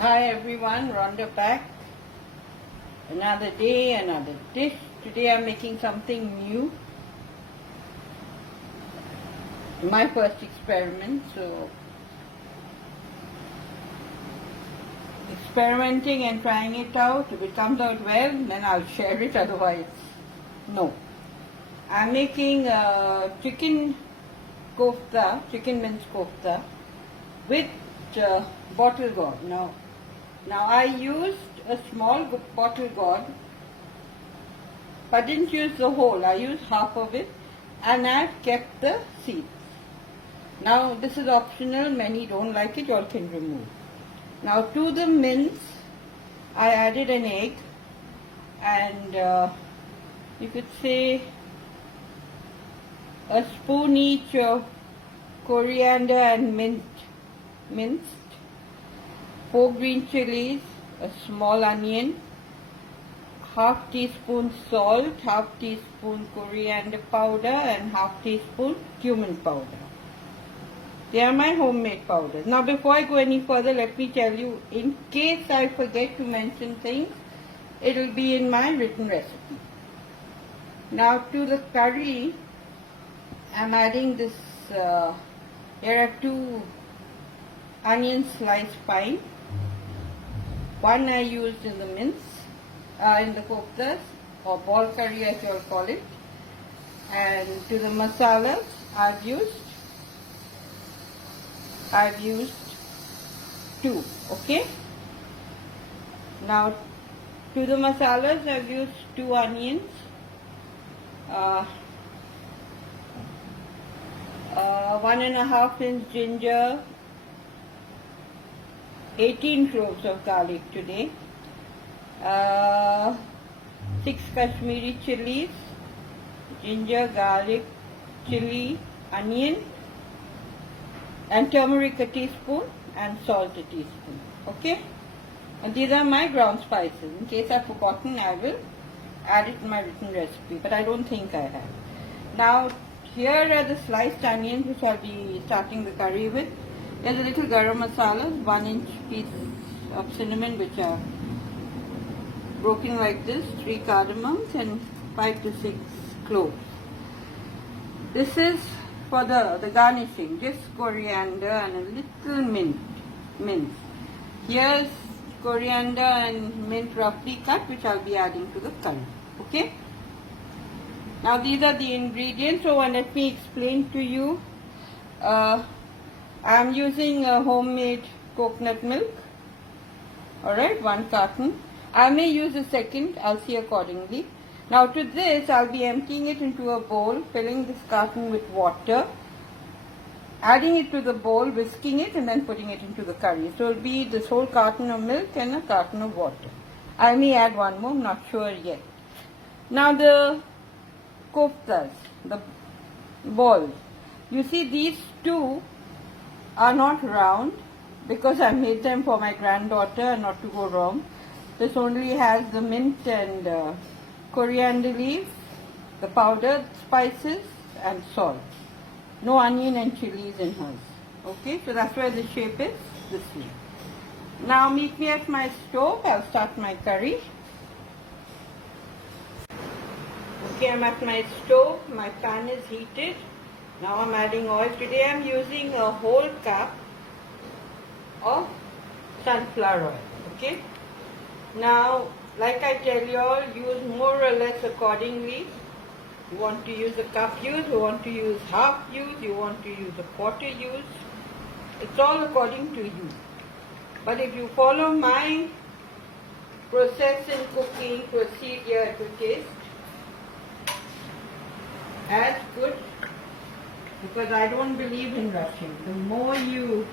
Hi everyone, Rhonda back. Another day, another dish. Today I'm making something new. My first experiment, so experimenting and trying it out. If it comes out well, then I'll share it, otherwise, no. I'm making chicken kofta, chicken mince kofta with bottle gourd. Now I used a small bottle gourd. I didn't use the whole, I used half of it, and I've kept the seeds. Now this is optional, many don't like it, you all can remove. Now to the mince, I added an egg and you could say a spoon each of coriander and minced, 4 green chilies, a small onion, half teaspoon salt, half teaspoon coriander powder and half teaspoon cumin powder. They are my homemade powders. Now before I go any further, let me tell you, in case I forget to mention things, it will be in my written recipe. Now to the curry, I am adding this, here are 2 onions sliced fine. One I used in the mince, in the koftas, or ball curry as you all call it. And to the masalas, I've used 2, okay? Now to the masalas, I've used 2 onions, 1.5 inch ginger, 18 cloves of garlic today, 6 Kashmiri chilies, ginger, garlic, chili, onion, and turmeric a teaspoon and salt a teaspoon. Okay? And these are my ground spices. In case I've forgotten, I will add it in my written recipe, but I don't think I have. Now here are the sliced onions which I'll be starting the curry with. There's a little garam masala, 1 inch piece of cinnamon which are broken like this, 3 cardamoms and 5 to 6 cloves. This is for the garnishing, just coriander and a little mint. Here's coriander and mint roughly cut, which I'll be adding to the curry. Okay? Now these are the ingredients, so let me explain to you. I'm using a homemade coconut milk, alright, 1 carton. I may use a second, I'll see accordingly. Now to this, I'll be emptying it into a bowl, filling this carton with water, adding it to the bowl, whisking it, and then putting it into the curry. So it'll be this whole carton of milk and a carton of water. I may add one more, not sure yet. Now the koftas, the balls. You see these 2 are not round because I made them for my granddaughter and not to go wrong. This only has the mint and coriander leaves, the powdered spices and salt. No onion and chilies in hers. Okay, so that's why the shape is this way. Now meet me at my stove. I'll start my curry. Okay, I'm at my stove. My pan is heated. Now I'm adding oil. Today I'm using a whole cup of sunflower oil. Okay. Now, like I tell you all, use more or less accordingly. You want to use a cup, use. You want to use half, use. You want to use a quarter, use. It's all according to you. But if you follow my process in cooking procedure, it will taste as good, because I don't believe in rushing. The more you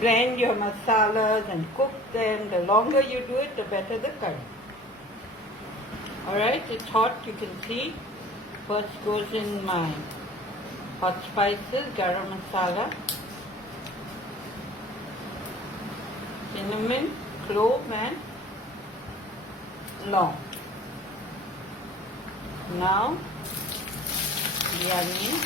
blend your masalas and cook them, the longer you do it, the better the curry. Alright, it's hot, you can see. First goes in my hot spices, garam masala, cinnamon, clove and long. Now the onion,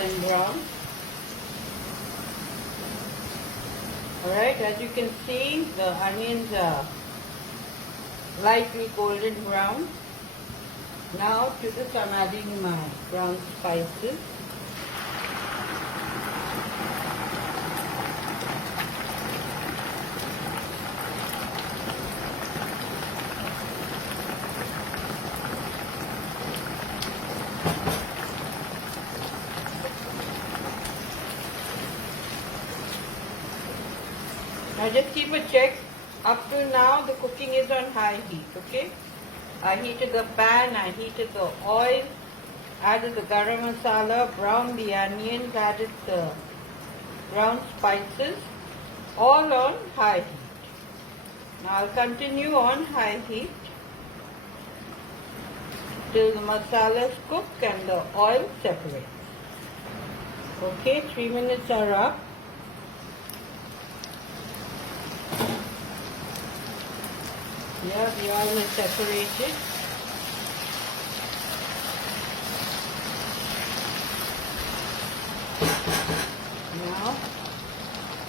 golden brown. Alright, as you can see, the onions are lightly golden brown. Now to this I'm adding my brown spices. Now just keep a check. Up to now the cooking is on high heat, okay? I heated the pan, I heated the oil, added the garam masala, browned the onions, added the brown spices, all on high heat. Now I'll continue on high heat till the masalas cook and the oil separates. Okay, 3 minutes are up. Yeah, the oil is separated. Now,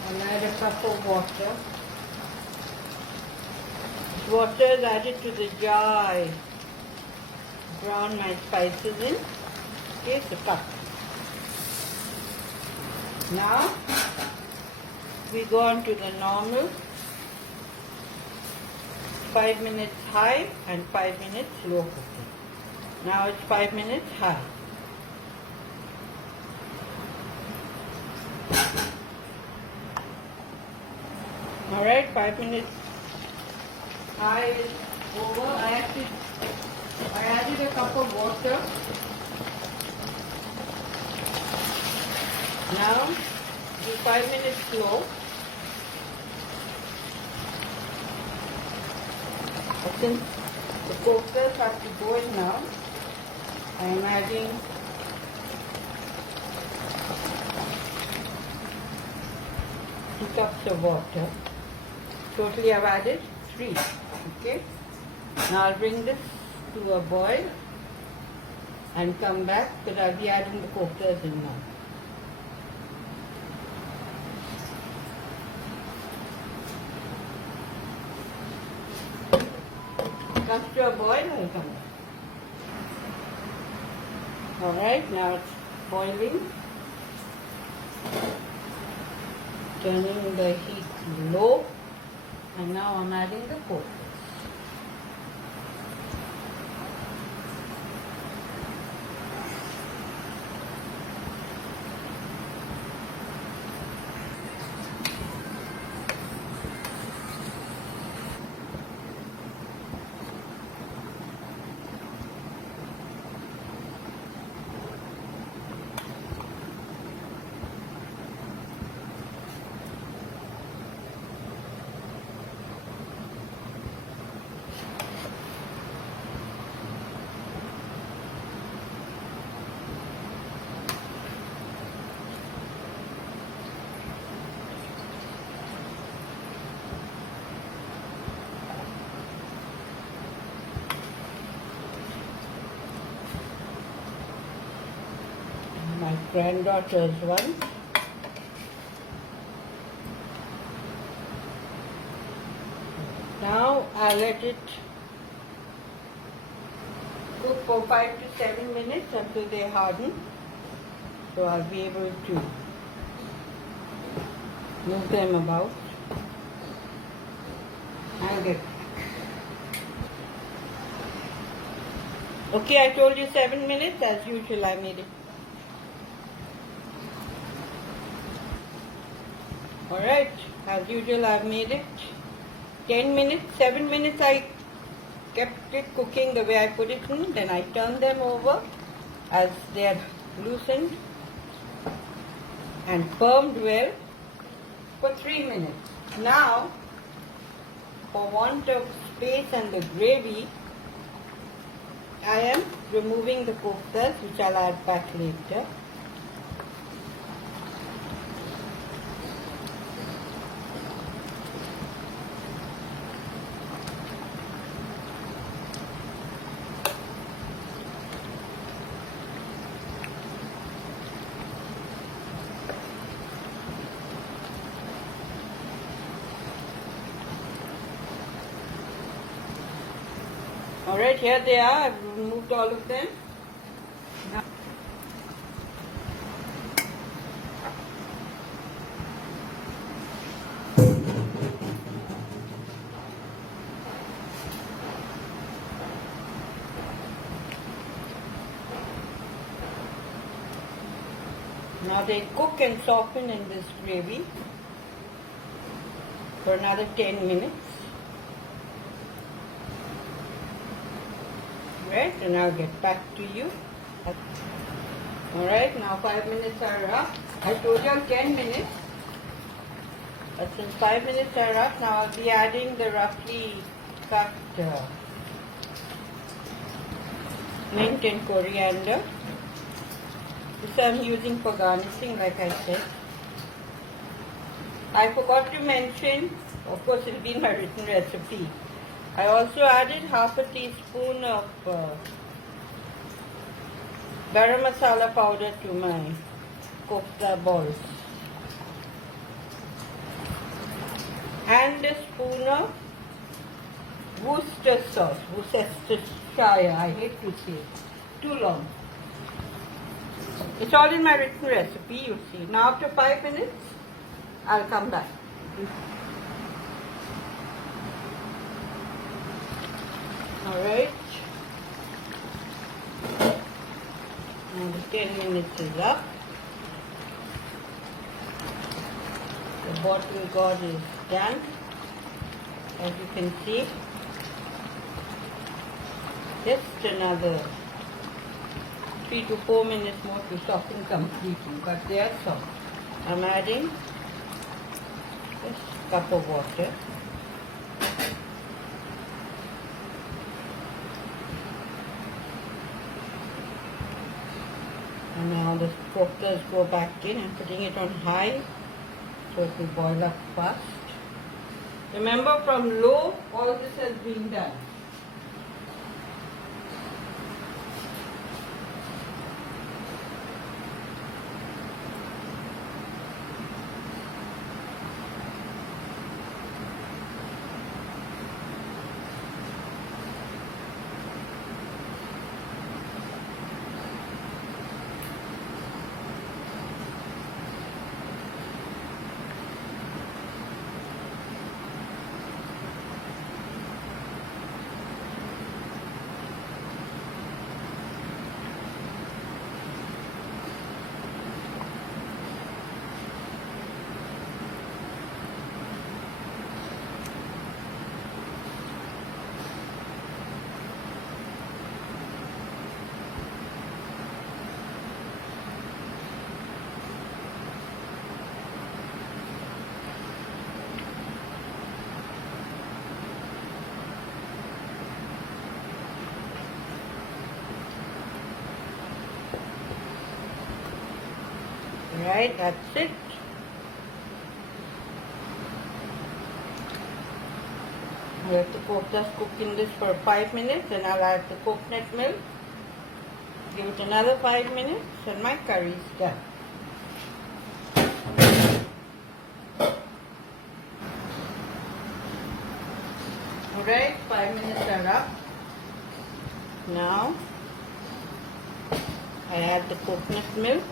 I'll add a cup of water. This water is added to the jar I brown my spices in. Okay, the cup. Now, we go on to the normal 5 minutes high and 5 minutes low cooking. Now it's 5 minutes high. Alright, 5 minutes high is over. I added a cup of water. Now do 5 minutes slow. Since the koftas have to boil now, I am adding two cups of water. Totally I've added 3. Okay. Now I'll bring this to a boil and come back because I'll be adding the koftas in now. Comes to a boil, I'll come back. Alright, now it's boiling. Turning the heat low, and now I'm adding the koftas. My granddaughter's one. Now I let it cook for 5 to 7 minutes until they harden. So I'll be able to move them about and get. Okay, I told you 7 minutes. As usual, I made it. Alright, as usual I've made it 10 minutes, 7 minutes I kept it cooking the way I put it in, then I turned them over as they are loosened and firmed well for 3 minutes. Now, for want of space and the gravy, I am removing the koftas, which I'll add back later. Alright, here they are. I've removed all of them. Now they cook and soften in this gravy for another 10 minutes. Right, and I'll get back to you. Alright, now 5 minutes are up. I told you 10 minutes. But since 5 minutes are up, now I'll be adding the roughly cut mint and coriander. This I'm using for garnishing, like I said. I forgot to mention, of course it will be in my written recipe. I also added half a teaspoon of garam masala powder to my kofta balls. And a spoon of Worcestershire sauce, Worcestershire, I hate to say it, too long. It's all in my written recipe, you see. Now after 5 minutes, I'll come back. Alright. Now the 10 minutes is up. The bottle gourd is done, as you can see. Just another 3 to 4 minutes more to soften completely, but they are soft. I'm adding this cup of water. And now the koftas go back in. I'm putting it on high so it will boil up fast. Remember, from low, all this has been done. Right, that's it. We have to koftas cook in this for 5 minutes, and I'll add the coconut milk. Give it another 5 minutes and my curry is done. Alright, 5 minutes are up. Now I add the coconut milk.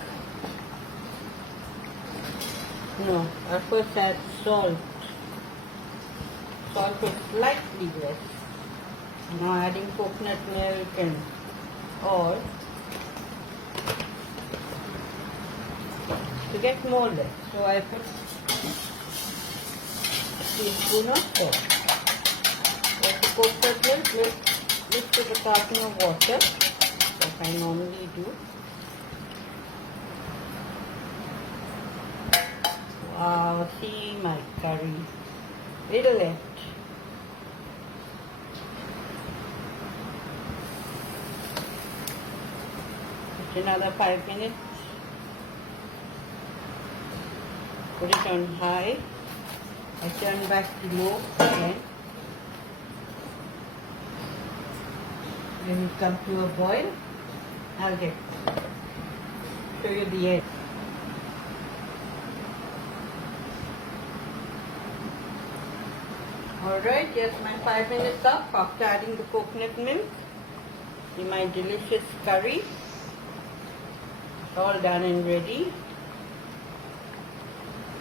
No, I first add salt. Salt was slightly less. Now adding coconut milk and all to get more less. So I put a teaspoon of salt. Let the coconut milk mix with a carton of water, like I normally do. Wow, see my curry. Little left. Just another 5 minutes. Put it on high. I turn back to low again. When it comes to a boil, I'll show you the end. Alright, yes, my 5 minutes up after adding the coconut milk. See my delicious curry. It's all done and ready.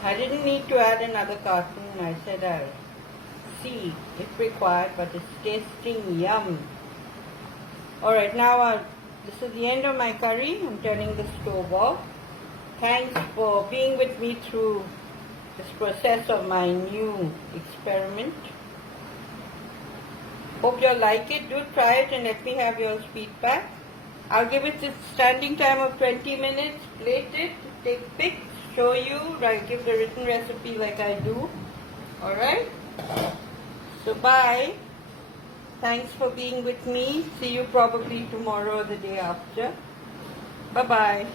I didn't need to add another carton. I said I'll see if required, but it's tasting yum. Alright, now this is the end of my curry. I'm turning the stove off. Thanks for being with me through this process of my new experiment. Hope you'll like it. Do try it and let me have your feedback. I'll give it a standing time of 20 minutes, plate it, take pics, show you, I'll give the written recipe like I do. Alright? So bye. Thanks for being with me. See you probably tomorrow or the day after. Bye-bye.